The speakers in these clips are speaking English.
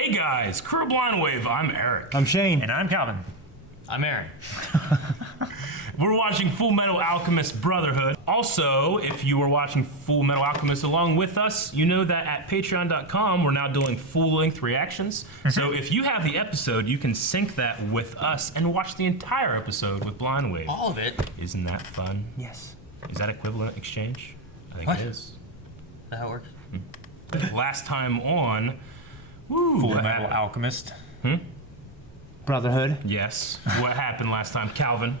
Hey guys, Crew Blind Wave, I'm Eric. I'm Shane. And I'm Calvin. I'm Aaron. We're watching Fullmetal Alchemist Brotherhood. Also, if you are watching Fullmetal Alchemist along with us, you know that at patreon.com we're now doing full-length reactions. So if you have the episode, you can sync that with us and watch the entire episode with Blind Wave. All of it. Isn't that fun? Yes. Is that equivalent exchange? I think What? it is. Is that how it works? Last time on Fullmetal Alchemist. Brotherhood. Yes. What happened last time, Calvin?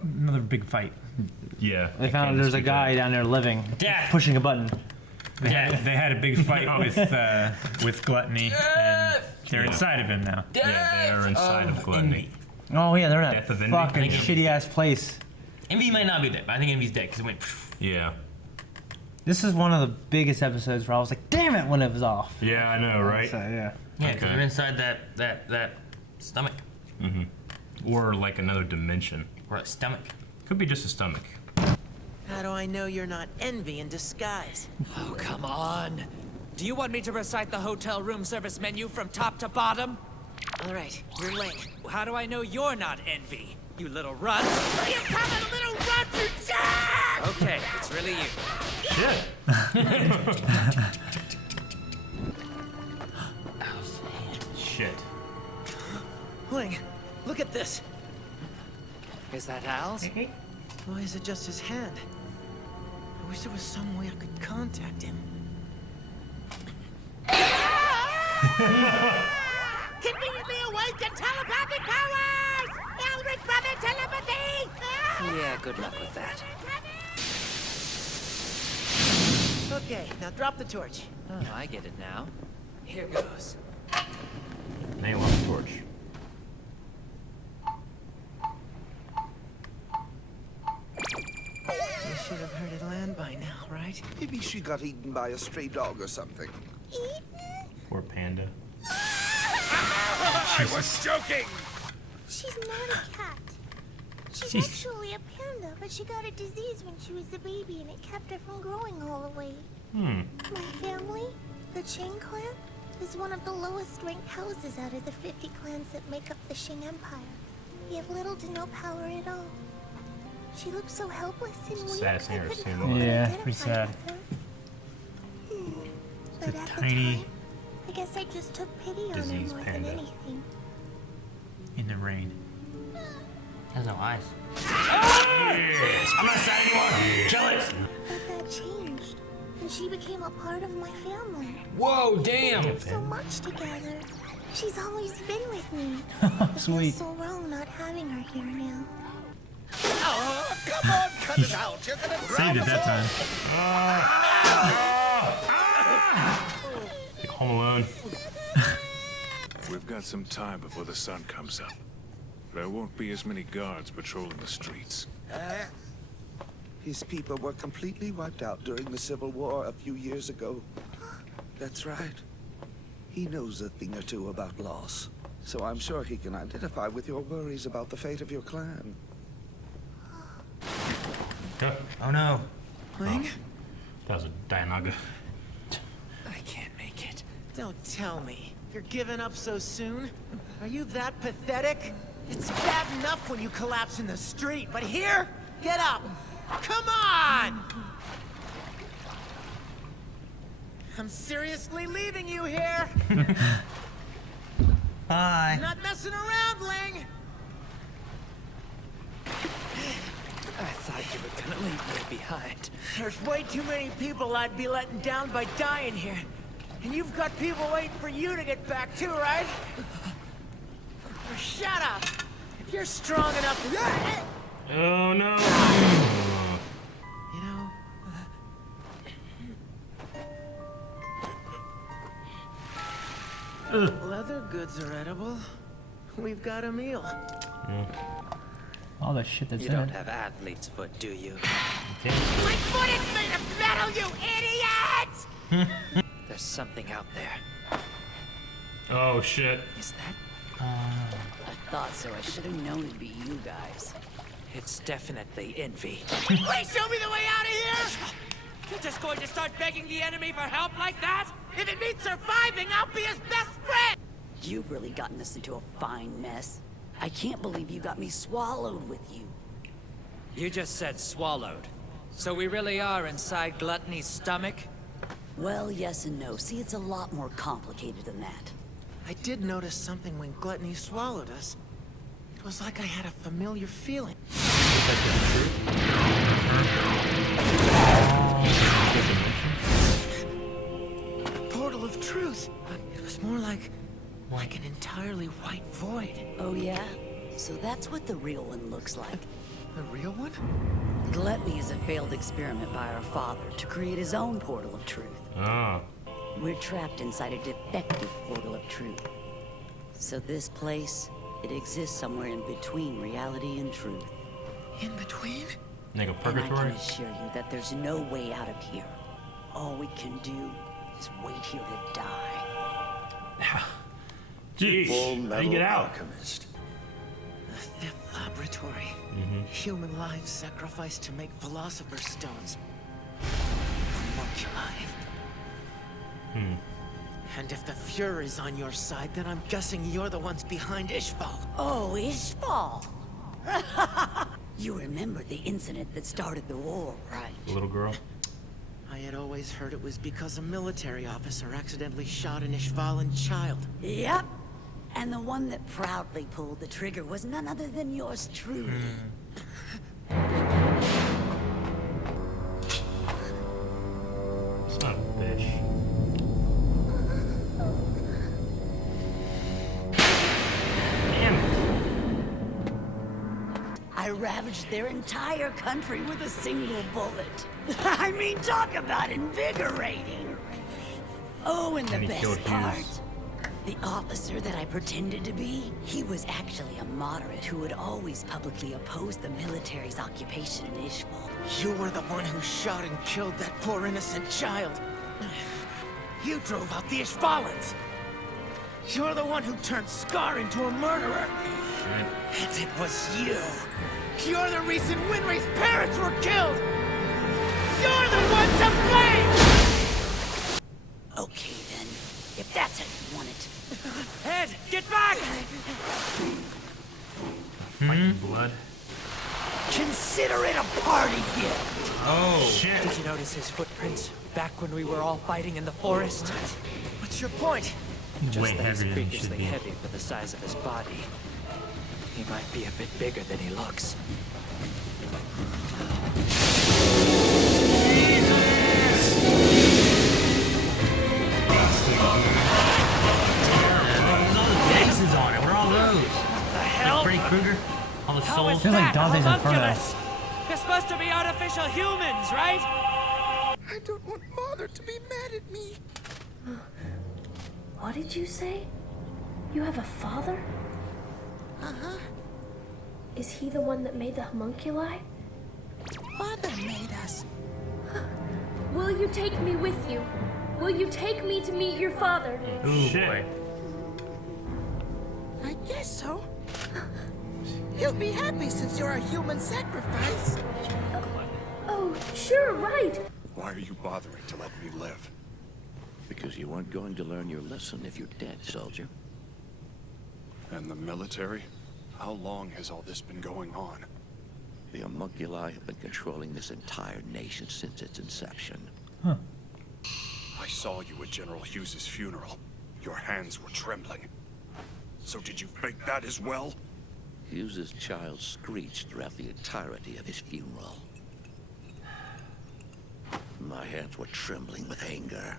Another big fight. Yeah. They found there's a guy down there living, Death. pushing a button. They had a big fight with Gluttony, and they're inside of him now. Yeah, they're inside of Gluttony. Oh yeah, they're in Death that of Envy. fucking Thank you. shitty ass place. Envy might not be dead, but I think Envy's dead because it went. Yeah. This is one of the biggest episodes where I was like, damn it, when it was off. Yeah, I know, right? So, yeah. Yeah, because Okay. they're inside that stomach Or like another dimension. or a stomach. Could be just a stomach. How do I know you're not envy in disguise? Oh, come on. Do you want me to recite the hotel room service menu from top to bottom? All right, you're late. How do I know you're not envy, you little runt? You come a little runt, you jack! Okay, it's really you. Shit. Shit. Ling, look at this. Is that Al's? Why is it just his hand? I wish there was some way I could contact him. Conveniently awake and telepathic powers! Elric brother telepathy! Yeah, good luck with that. Okay, now drop the torch. Oh, I get it now. Here goes. They want the torch. You should have heard it land by now, right? Maybe she got eaten by a stray dog or something. Poor panda. I was joking! She's not a cat. She's actually a panda, but she got a disease when she was a baby and it kept her from growing all the way. My family, the Qing clan, is one of the lowest ranked houses out of the 50 clans that make up the Qing Empire. We have little to no power at all. She looked so helpless and weak. Saddest thing I I've couldn't seen in help a but while. Yeah, identify pretty sad. with her. But at tiny the time, I guess I just took pity on her disease more panda. than anything. In the rain. Has no eyes. I'm not sad anymore. Kill it. But that changed, and she became a part of my family. Whoa, damn! We're so much together. She's always been with me. It Sweet. feels so wrong not having her here now. Oh, come on, cut it out! You're gonna drown Saved it us that all. time. Home Alone. We've got some time before the sun comes up. There won't be as many guards patrolling the streets. His people were completely wiped out during the Civil War a few years ago. That's right. He knows a thing or two about loss. So I'm sure he can identify with your worries about the fate of your clan. Oh no. Ling? That was a Dianaga. I can't make it. Don't tell me. You're giving up so soon? Are you that pathetic? It's bad enough when you collapse in the street, but here? Get up! Come on! I'm seriously leaving you here! Bye. Not messing around, Ling! I thought you were gonna leave me behind. There's way too many people I'd be letting down by dying here. And you've got people waiting for you to get back too, right? Shut up! If you're strong enough... Oh no. You know... Leather goods are edible. We've got a meal. All the shit that's You in don't it. have athlete's foot, do you? My foot is made of metal, you idiot! There's something out there. Oh shit. Is that? I thought so. I should have known it'd be you guys. It's definitely envy. Please show me the way out of here! You're just going to start begging the enemy for help like that? If it means surviving, I'll be his best friend! You've really gotten us into a fine mess. I can't believe you got me swallowed with you. You just said swallowed. So we really are inside Gluttony's stomach? Well, yes and no. See, it's a lot more complicated than that. I did notice something when Gluttony swallowed us. It was like I had a familiar feeling. A portal of truth. It was more like an entirely white void. Oh yeah? So that's what the real one looks like. The real one? Gluttony is a failed experiment by our father to create his own portal of truth. Ah. We're trapped inside a defective portal of truth. So this place, it exists somewhere in between reality and truth. In between? Like a And I purgatory? can assure you that there's no way out of here. All we can do is wait here to die. Jeez. How do you get out? Alchemist. The fifth laboratory. Human lives sacrificed to make philosopher's stones. Homunculi. And if the Fuhrer's on your side, then I'm guessing you're the ones behind Ishval. Oh, Ishval! You remember the incident that started the war, right? The little girl? I had always heard it was because a military officer accidentally shot an Ishvalan child. Yep. And the one that proudly pulled the trigger was none other than yours truly. Son of a bitch. Damn it. I ravaged their entire country with a single bullet. I mean, talk about invigorating. Oh, and the And he killed best part? Hughes. The officer that I pretended to be, he was actually a moderate who would always publicly oppose the military's occupation in Ishval. You were the one who shot and killed that poor innocent child. You drove out the Ishvalans. You're the one who turned Scar into a murderer. And it was you. You're the reason Winry's parents were killed. You're the one to blame! Okay then, if that's how you want it. Ed, get back! Fighting blood. Consider it a party gift. Oh, shit. Did you notice his footprints back when we were all fighting in the forest? What's your point? Just Way that he's heavier than he should freakishly be. heavy for the size of his body. He might be a bit bigger than he looks. Faces on it. Where are all those? The hell? Freddy Krueger? All the How souls? is Feels like that Dante's Inferno. homunculus? They're supposed to be artificial humans, right? I don't want Mother to be mad at me. What did you say? You have a father? Uh-huh. Is he the one that made the homunculi? Father made us. Will you take me with you? Will you take me to meet your father? Ooh, boy. I guess so. He'll be happy since you're a human sacrifice. Oh, sure, right. Why are you bothering to let me live? Because you weren't going to learn your lesson if you're dead, soldier. And the military? How long has all this been going on? The homunculi have been controlling this entire nation since its inception. I saw you at General Hughes's funeral. Your hands were trembling. So did you fake that as well? Hughes's child screeched throughout the entirety of his funeral. My hands were trembling with anger.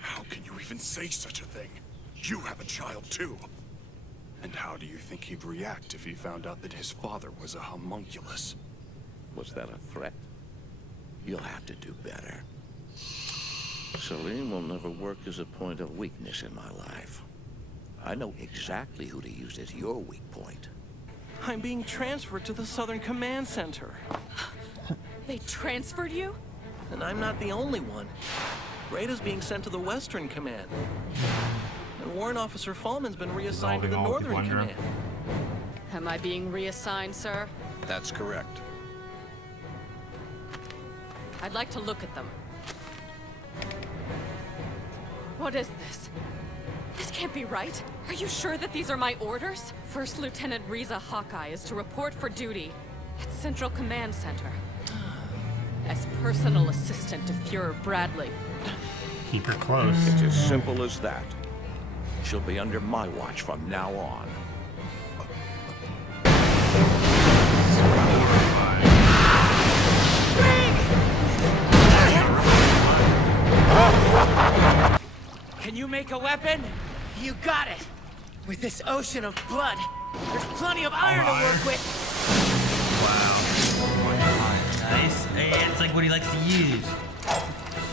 How can you even say such a thing? You have a child too. And how do you think he'd react if he found out that his father was a homunculus? Was that a threat? You'll have to do better. Salim will never work as a point of weakness in my life. I know exactly who to use as your weak point. I'm being transferred to the Southern Command Center. They transferred you? And I'm not the only one. Rada's being sent to the Western Command. And Warrant Officer Fallman's been reassigned to the Northern Command. Am I being reassigned, sir? That's correct. I'd like to look at them. What is this? This can't be right. Are you sure that these are my orders? First Lieutenant Riza Hawkeye is to report for duty at Central Command Center as personal assistant to Fuhrer Bradley. Keep her close. It's as simple as that. She'll be under my watch from now on. Can you make a weapon? You got it. With this ocean of blood, there's plenty of iron to work with. Nice. Hey, it's like what he likes to use.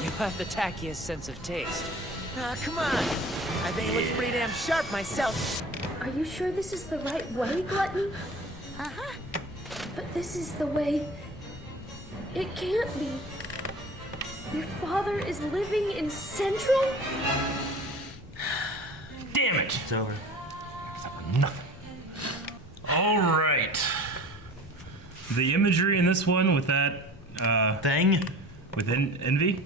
You have the tackiest sense of taste. Come on. I think it looks pretty damn sharp myself. Are you sure this is the right way, Gluttony? Uh-huh. But this is the way. It can't be. Your father is living in Central? Damn it! It's over. Nothing. All right. The imagery in this one with that thing with envy.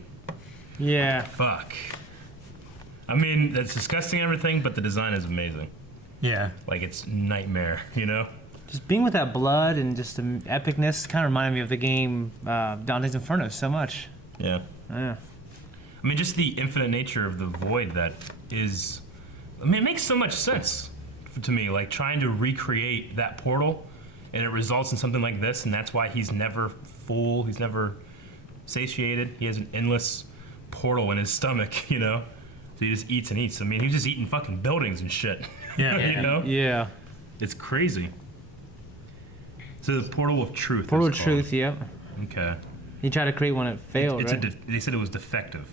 Yeah. Fuck. I mean, that's disgusting and everything, but the design is amazing. Yeah. Like it's nightmare, you know. Just being with that blood and just the epicness kind of reminded me of the game Dante's Inferno so much. Yeah. Yeah. I mean, just the infinite nature of the void that is. I mean, it makes so much sense to me. Like trying to recreate that portal, and it results in something like this, and that's why he's never full. He's never satiated. He has an endless portal in his stomach, you know. So he just eats and eats. I mean, he was just eating fucking buildings and shit. Yeah. You know. Yeah. It's crazy. So the portal of truth. Portal of it's Truth, called. yep. Okay. He tried to create one, it failed, It's right? they said it was defective.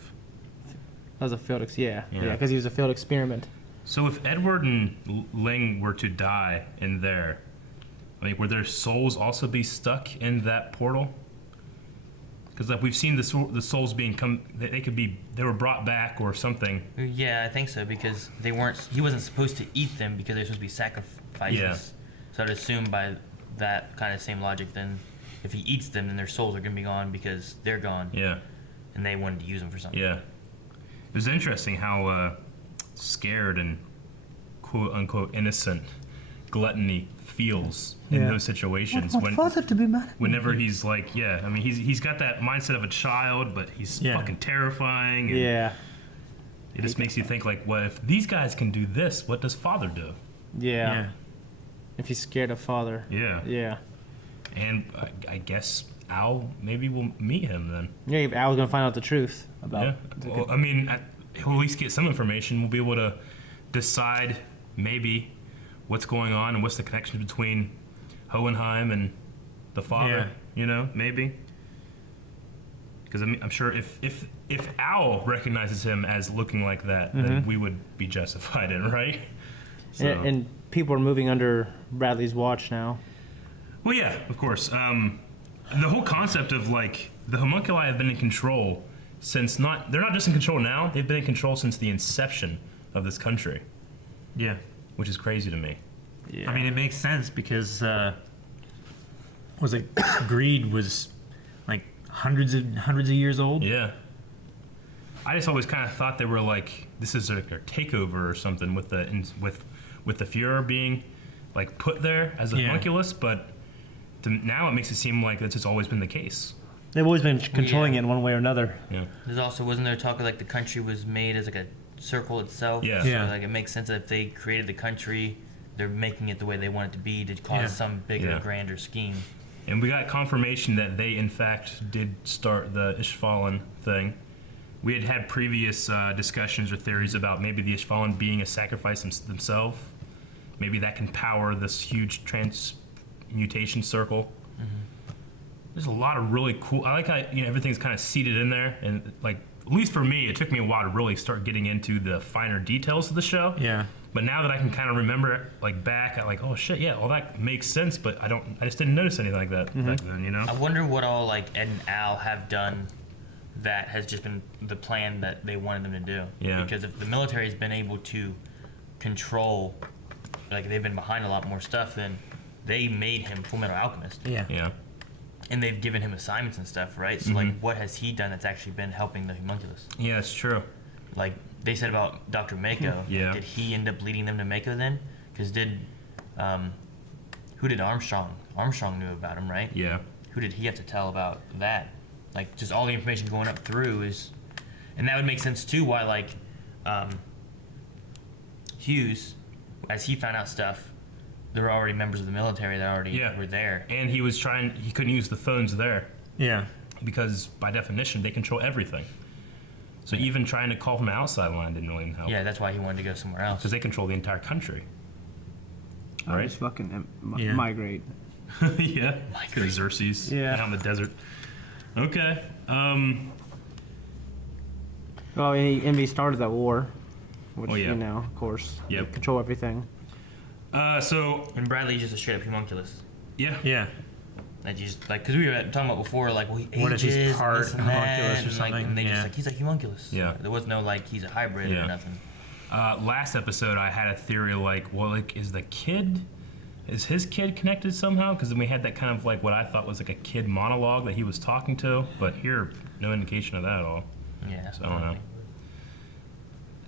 That was a failed, yeah, Yeah. because he was a failed experiment. So if Edward and Ling were to die in there, like would their souls also be stuck in that portal? Because like we've seen the souls being they were brought back or something. Yeah, I think so because he wasn't supposed to eat them because they're supposed to be sacrifices. Yeah. So I'd assume by that kind of same logic, then if he eats them, then their souls are gonna be gone because they're gone. Yeah. And they wanted to use them for something. Yeah. It was interesting how scared and quote unquote innocent Gluttony feels in those situations. My father to be mad at me. Whenever he's like, yeah, I mean, he's got that mindset of a child, but he's fucking terrifying. And Yeah. It just makes you think, like, well, if these guys can do this, what does father do? Yeah. If he's scared of father. Yeah. Yeah. And I guess Al maybe will meet him then. Yeah, Al's gonna find out the truth about. Yeah. Well, I mean, he'll at least get some information. We'll be able to decide maybe what's going on and what's the connection between Hohenheim and the father. Yeah. You know, maybe. Because I'm sure if Al recognizes him as looking like that, then we would be justified in, right? So. And people are moving under Bradley's watch now. Well, yeah, of course. The whole concept of like the homunculi have been in control since they're not just in control now, they've been in control since the inception of this country. Yeah. Which is crazy to me. Yeah. I mean, it makes sense because greed was like hundreds of years old. Yeah. I just always kind of thought they were like this is like their takeover or something with the Fuhrer being like put there as a homunculus, but now it makes it seem like that's just always been the case. They've always been controlling it in one way or another. Yeah. There's also wasn't there talk of like the country was made as like a circle itself. Yeah. So Yeah. like it makes sense that if they created the country, they're making it the way they want it to be to cause some bigger, grander scheme. And we got confirmation that they in fact did start the Ishvalan thing. We had previous discussions or theories about maybe the Ishvalan being a sacrifice themselves. Maybe that can power this huge transmutation circle. There's a lot of really cool. I like how everything's kind of seated in there, and like at least for me, it took me a while to really start getting into the finer details of the show. Yeah. But now that I can kind of remember it, like back, I'm like, oh shit, yeah, well that makes sense. But I just didn't notice anything like that back then, you know. I wonder what all like Ed and Al have done that has just been the plan that they wanted them to do. Yeah. Because if the military has been able to control, like they've been behind a lot more stuff, then they made him Fullmetal Alchemist. Yeah. Yeah. And they've given him assignments and stuff, right? So like, what has he done that's actually been helping the homunculus? Yeah, it's true. Like they said about Dr. Mako. Yeah. Did he end up leading them to Mako then? Because who did Armstrong? Armstrong knew about him, right? Yeah. Who did he have to tell about that? Like, just all the information going up through is, and that would make sense too. Why like Hughes, as he found out stuff, there were already members of the military that already were there. And he couldn't use the phones there. Yeah. Because by definition, they control everything. So even trying to call from an outside line didn't really help. Yeah, that's why he wanted to go somewhere else. Because they control the entire country. I Right? just fucking migrate. Yeah. Because Xerxes. Yeah. Out in the desert. Okay. Well, he started that war, which, Oh, yeah. you know, of course, they Yep. control everything. And Bradley's just a straight up homunculus. Yeah. Yeah. That you just like, because we were talking about before, like, well, he What if he's ages and part this and that, homunculus or and, like, something? and they Yeah. just like, he's a homunculus. Yeah. There was no like, he's a hybrid Yeah. or nothing. Last episode, I had a theory like, well, like, is his kid connected somehow? Because then we had that kind of like what I thought was like a kid monologue that he was talking to, but here, no indication of that at all. Yeah. So I don't know.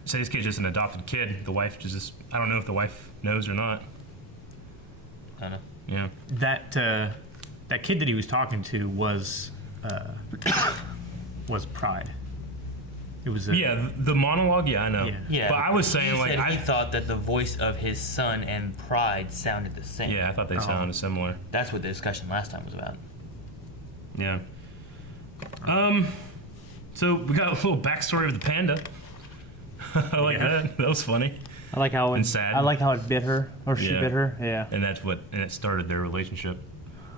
So this kid's just an adopted kid. The wife just, I don't know if the wife knows or not. I don't know. Yeah. That kid that he was talking to was Pride. It was the monologue. Yeah, I know. Yeah. But I was saying he like said he thought that the voice of his son and Pride sounded the same. Yeah, I thought they sounded similar. That's what the discussion last time was about. Yeah. So we got a little backstory of the panda. I like that. That was funny. I like how And sad. I like how it bit her, or she bit her. Yeah. And it started their relationship.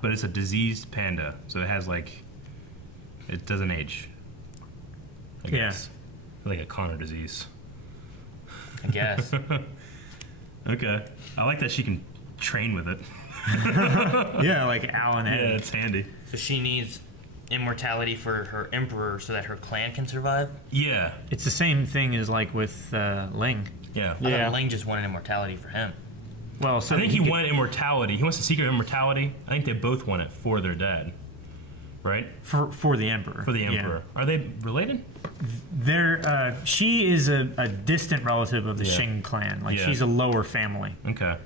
But it's a diseased panda, so it has like, it doesn't age. I guess. Like a Connor disease. I guess. Okay. I like that she can train with it. Yeah, like Alan Ed. Yeah, it's handy. So she needs immortality for her emperor so that her clan can survive? Yeah. It's the same thing as like with Ling. Yeah. I thought Ling just wanted immortality for him. Well, so I think he wanted immortality. He wants the secret of immortality. I think they both want it for their dad. Right? For the emperor. For the emperor. Are they related? She is a distant relative of the Shing clan. Like she's a lower family. Okay.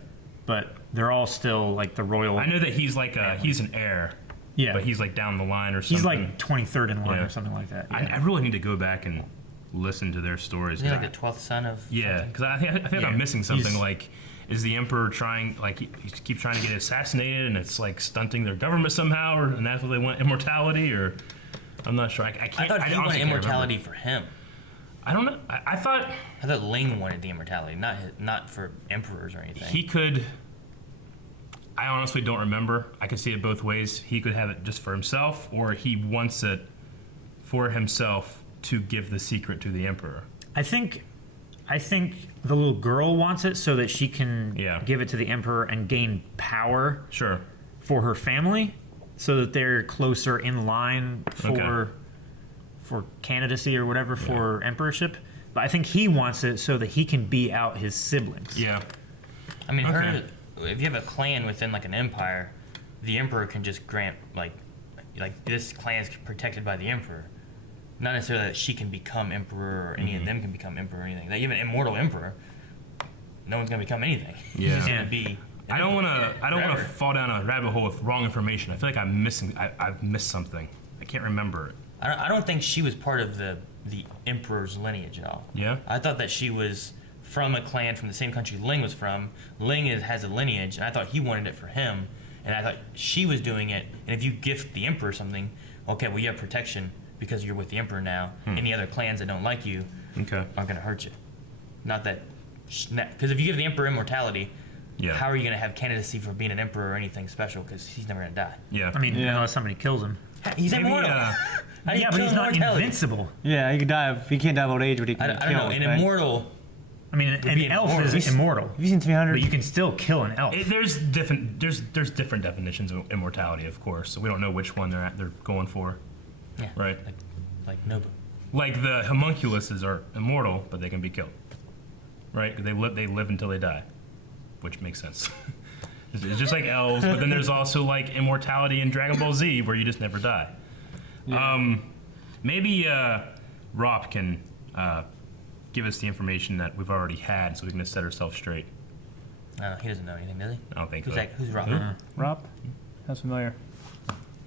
But they're all still like the royal. I know that he's like he's an heir. Yeah. But he's like down the line or something. He's like 23rd in line or something like that. I really need to go back and listen to their stories. Is he like the 12th son of Yeah, because I think I'm missing something. Like, is the emperor trying, like, he keeps trying to get assassinated and it's like stunting their government somehow, and that's what they want, immortality, or I'm not sure. I can't. I thought he wanted immortality for him. I don't know. I thought Ling wanted the immortality, not for emperors or anything. he could. I honestly don't remember. I could see it both ways. He could have it just for himself, or he wants it for himself to give the secret to the emperor. I think the little girl wants it so that she can give it to the emperor and gain power. Sure. For her family, so that they're closer in line for candidacy or whatever for emperorship. But I think he wants it so that he can beat out his siblings. Yeah. I mean, if you have a clan within like an empire, the emperor can just grant like this clan is protected by the emperor. Not necessarily that she can become emperor or any of them can become emperor or anything. That even immortal emperor, no one's gonna become anything. Yeah. He's just gonna be. I don't want to fall down a rabbit hole with wrong information. I feel like I'm missing. I've missed something. I can't remember it. I don't think she was part of the emperor's lineage at all. Yeah. I thought that she was from a clan from the same country Ling was from. Ling has a lineage, and I thought he wanted it for him, and I thought she was doing it. And if you gift the emperor something, okay, well you have protection because you're with the emperor now. Any other clans that don't like you aren't going to hurt you. Not that, because if you give the emperor immortality, how are you going to have candidacy for being an emperor or anything special? Because he's never going to die. Yeah. I mean, unless somebody kills him. He's immortal. But he's not invincible. Yeah, he can't die of old age, but he can I don't know. An immortal. I mean, an elf is immortal. Have you seen 300? But you can still kill an elf. There's different definitions of immortality, of course. So we don't know which one they're going for. Yeah. Right. Like Nobu. Like the homunculuses are immortal, but they can be killed. Right? 'Cause they live until they die, which makes sense. It's just like elves, but then there's also like immortality in Dragon Ball Z where you just never die. Yeah. Maybe Rop can give us the information that we've already had so we can just set ourselves straight. He doesn't know anything, does he? I don't think Who's so. that? Who's Rob? Rob? Sounds familiar.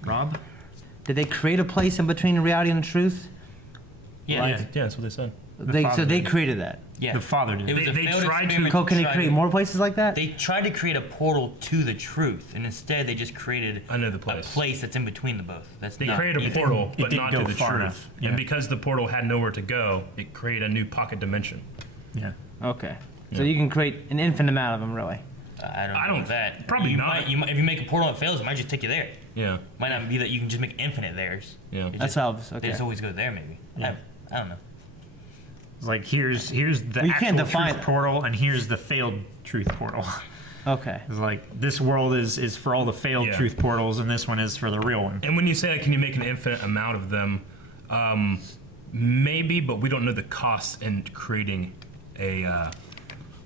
Rob? Did they create a place in between reality and truth? Yeah. Yeah, that's what they said. So they created that. Yeah. The father did. It was a They failed tried to- experiment Can they try create to- more places like that? They tried to create a portal to the truth, and instead they just created Another a place. place that's in between the both. That's They not created a equal. portal, it but didn't not go to the far truth. enough. Yeah. And because the portal had nowhere to go, it created a new pocket dimension. Yeah. Okay. So you can create an infinite amount of them, really. I don't I know don't- that. probably you not. Might, if you make a portal that fails, it might just take you there. Yeah. Might not be that you can just make infinite theirs. Yeah. It That's just, elves. They Okay. just always go there, maybe. Yeah. I don't know. It's like here's the Well, you actual can't define truth it. portal, and here's the failed truth portal. Okay. It's like this world is for all the failed Yeah. truth portals, and this one is for the real one. And when you say, can you make an infinite amount of them? Maybe, but we don't know the cost in creating a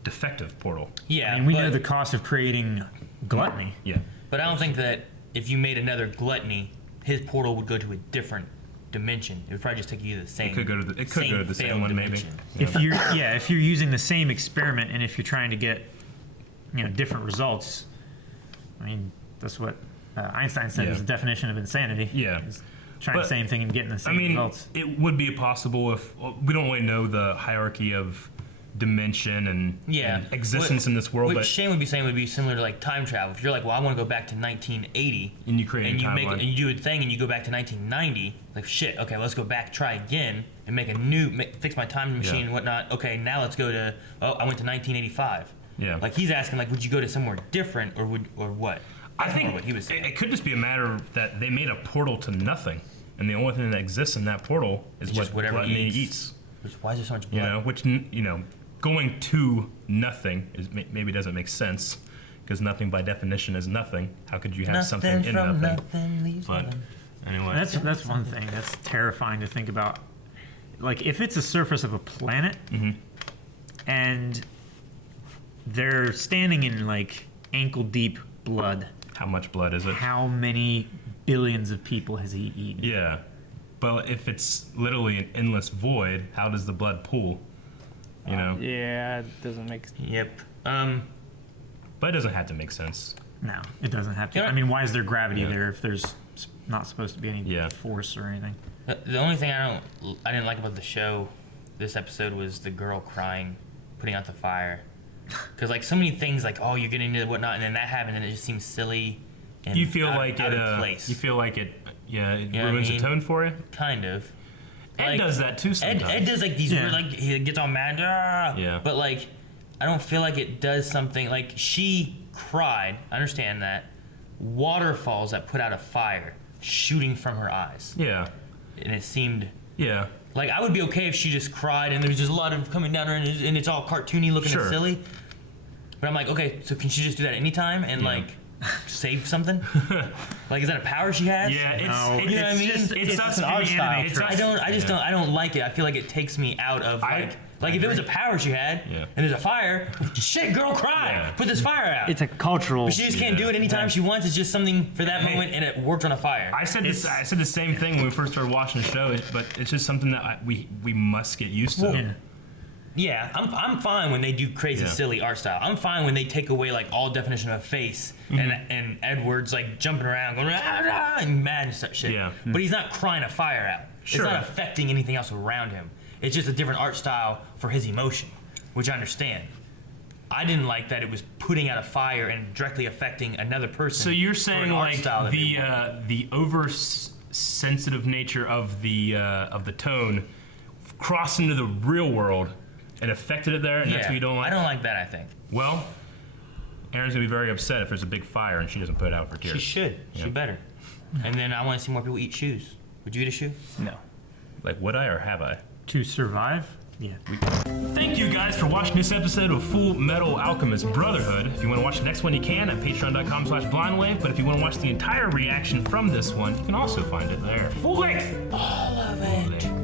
defective portal. Yeah, I mean, we but, know the cost of creating gluttony. Yeah. But I don't think that if you made another gluttony, his portal would go to a different dimension. It would probably just take you to the same. It could go to the same failed one, maybe. dimension. If you're if you're using the same experiment and if you're trying to get different results, I mean that's what Einstein said was the definition of insanity. Yeah. Is trying the same thing and getting the same results. It would be possible if we don't really know the hierarchy of dimension and existence in this world. What But Shane would be saying would be similar to like time travel. If you're like, well, I want to go back to 1980, and you create and a you make timeline. and you do a thing and you go back to 1990, like shit. Okay, let's go back, try again, and make a new fix my time machine and whatnot. Okay, now let's go to I went to 1985. Yeah. Like he's asking, like, would you go to somewhere different or what? I think what he was saying. it could just be a matter that they made a portal to nothing, and the only thing that exists in that portal is It's what just whatever gluttony he eats. Why is there so much blood? Which going to nothing is maybe doesn't make sense because nothing by definition is nothing. How could you have something in nothing? But anyway, that's one thing that's terrifying to think about. Like if it's a surface of a planet, and they're standing in like ankle deep blood. How much blood is it? How many billions of people has he eaten? Yeah, but if it's literally an endless void, how does the blood pool? Yeah, it doesn't make sense. Yep. But it doesn't have to make sense. No, it doesn't have to. I mean, why is there gravity there if there's not supposed to be any force or anything? The only thing I didn't like about the show, this episode, was the girl crying, putting out the fire. Because like so many things, like you're getting into whatnot, and then that happened, and it just seems silly. And You feel out like of place. You feel like it. Yeah, it You know what I ruins mean? the tone for you. Kind of. Ed does that too sometimes. Ed does like these weird, like he gets all mad. Yeah. But like, I don't feel like it does something like she cried. I understand that. Waterfalls that put out a fire shooting from her eyes. Yeah. And it seemed. Yeah. Like I would be okay if she just cried and there was just a lot of coming down her and it's all cartoony looking and silly. But I'm like, okay, so can she just do that anytime and like save something? Like, is that a power she has? Yeah, you know what I mean? It's an art style. I don't like it. I feel like it takes me out of like if it was a power she had and there's a fire, shit, girl, cry, put this fire out. It's a cultural. But she just can't do it anytime she wants. It's just something for that moment, and it worked on a fire. I said the same thing when we first started watching the show, but it's just something that we must get used to. Yeah, I'm fine when they do crazy, silly art style. I'm fine when they take away like all definition of a face and Edward's like jumping around, going and mad and such shit. Yeah. But he's not crying a fire out. Sure. It's not affecting anything else around him. It's just a different art style for his emotion, which I understand. I didn't like that it was putting out a fire and directly affecting another person. So you're for saying an art like style that they want. the oversensitive nature of the tone crossed into the real world and affected it there, and that's what you don't like? I don't like that, I think. Well, Erin's gonna be very upset if there's a big fire and she doesn't put it out for tears. She should. Yeah. She better. And then I want to see more people eat shoes. Would you eat a shoe? No. Like, would I or have I? To survive? Yeah. Thank you guys for watching this episode of Full Metal Alchemist Brotherhood. If you want to watch the next one, you can at patreon.com/blindwave. But if you want to watch the entire reaction from this one, you can also find it there. Full length! All of it.